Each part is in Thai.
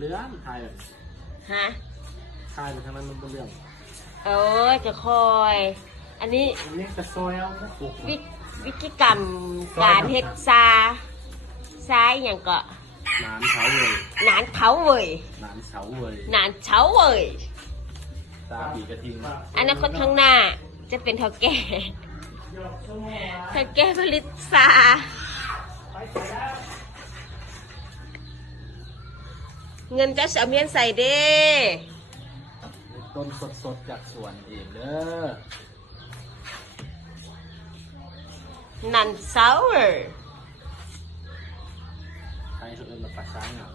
เลื่อนทายแบบฮะทายไปทางนั้นมันเป็นเรื่องโอ้ยจะคอย อันนี้กระซอยเอาวิกิกรรมการเฮ็ดซาอย่างก็หนานเฉาเว่ยหนานเขาเว่ยหนานเฉาเว่ยหนานเฉาเว่ยตาบีกระทิงอนาคตข้างหน้าจะเป็นเท่าแก่ผลิตซาเงินจะเอาเมียนใส่เด้ต้นสดๆจากสวนเองเด้อนันเซาเวอร์ใครเขาเอิ้นมาปัดซ้ายเหงา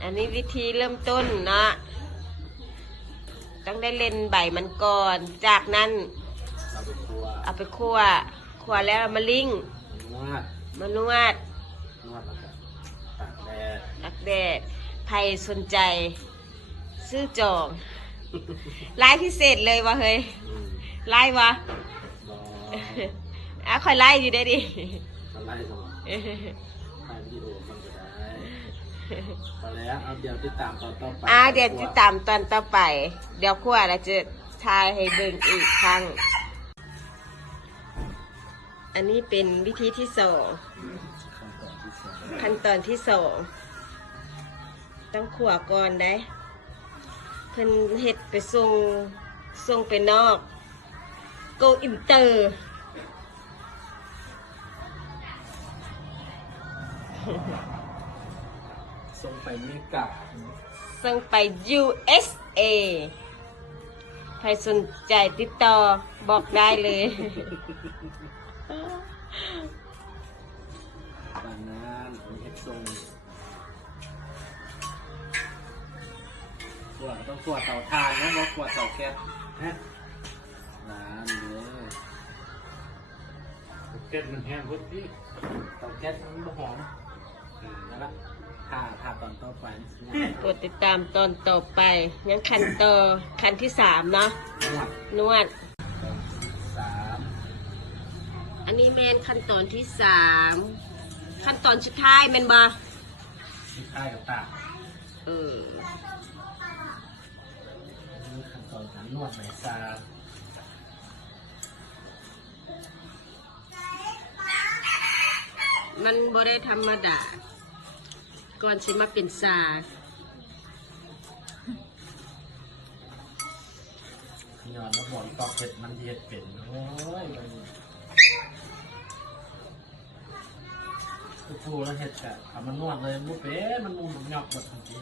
อันนี้วิธีเริ่มต้นเนาะต้องได้เล่นใบมันก่อนจากนั้นเอาไปคั่วแล้วมาลิงมานวดแล้วก็ตากแดดใครสนใจซื้อจองไลน์พิเศษเลยวะเฮ้ยไลน์วะคอยไล่อยู่ได้ดิไล่สมองไล่วิดีโอมันจะได้พอแล้วเอาเดี๋ยวติดตามตอนต่อไปเดี๋ยวติดตามตอนต่อไปเดี๋ยวคั่วเราจะทายให้เบิ่งอีกครั้งอันนี้เป็นวิธีที่สองขั้นตอนที่สองต้องขั่วก่อนได้เพิ่นเฮ็ดไปส่งไปนอกโกอินเตอร์ส่งไปเมกะส่งไป USA ใครสนใจติดต่อบอกได้เลยตอนนั้นเฮ็ดส่งขวดต้องขวดเตาถ่านนะบอกขวดเตาแก๊สฮะน้ำเลยแก๊สมันแห้งพุทธิเตาแก๊สมันไม่หอมนั่นละถ้าตอนต่อไปกดติดตามตอนต่อไปยังขั้นที่สามเนาะนวดอันนี้แมนขั้นตอนที่สามขั้นตอนสุดท้ายแมนบ่สุดท้ายกับตาขั้นตอนการนวดไหมซามันบ่ได้ธรรมดาก่อนสิมาเป็นซาย้อนมาบ่อนตอกเห็ดมันเห็ดเป็นโอ้ยมันทูแล้วเห็ดกะทำมันนวดเลยมุ้เป๊ะมันนุ่มหยอกหมดทันที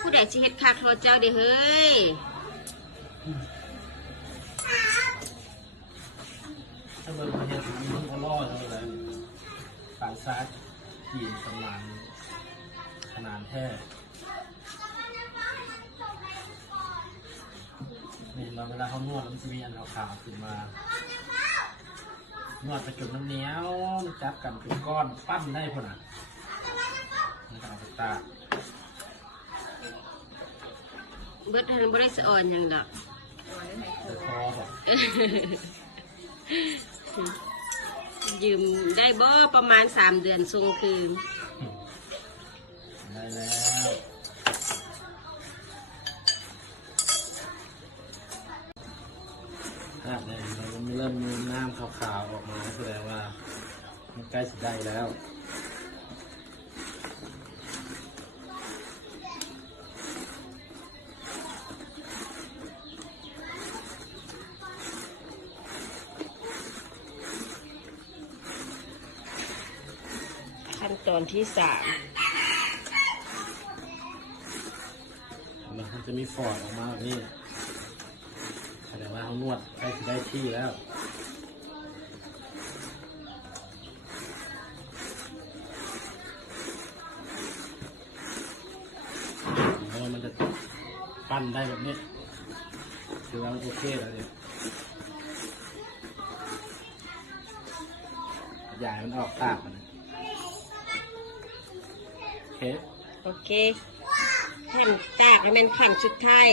ผู้ใดสิเฮ็ดคักโทษเจ้าเด้เฮ้ยถ้าเบิ่งมาเห็ดมีมันก็ล่อเลยปานซัดกินประมาณขนาดแท้นี่เราเวลาเขานวดมันจะมีอันขาวๆขึ้นมานวดไปจนน้ำเหนียวจับกันเป็นก้อนปั้นได้พอน่ะมันจะเอาไปตากเบิดทันบ่ได้สะอ่อนหยังดอกคอแบบยืมได้บ่ประมาณ3 เดือนส่งคืนได้แล้วเนี่ยมันเริ่มมีน้ำขาวๆออกมาแสดงว่ามันใกล้จะได้แล้วขั้นตอนที่สามมันจะมีฟอร์ดออกมาแบบนี้แสดงว่าเขานวดใกล้จะได้ที่แล้วแล้วมันจะปั้นได้แบบนี้ถือว่าโอเคแล้วเนี่ยใหญ่มันออกตากมันโอเคขั้นตากมันขั้นสุดท้าย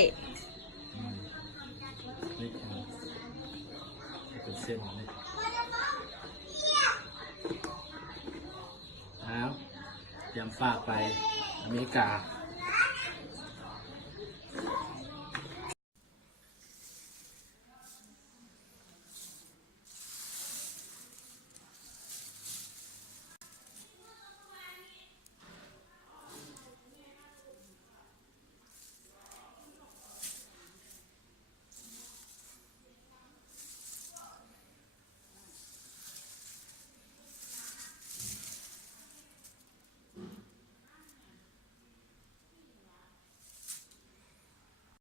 เป็นเส้นนี่เตรียม ฝากไปอเมริกา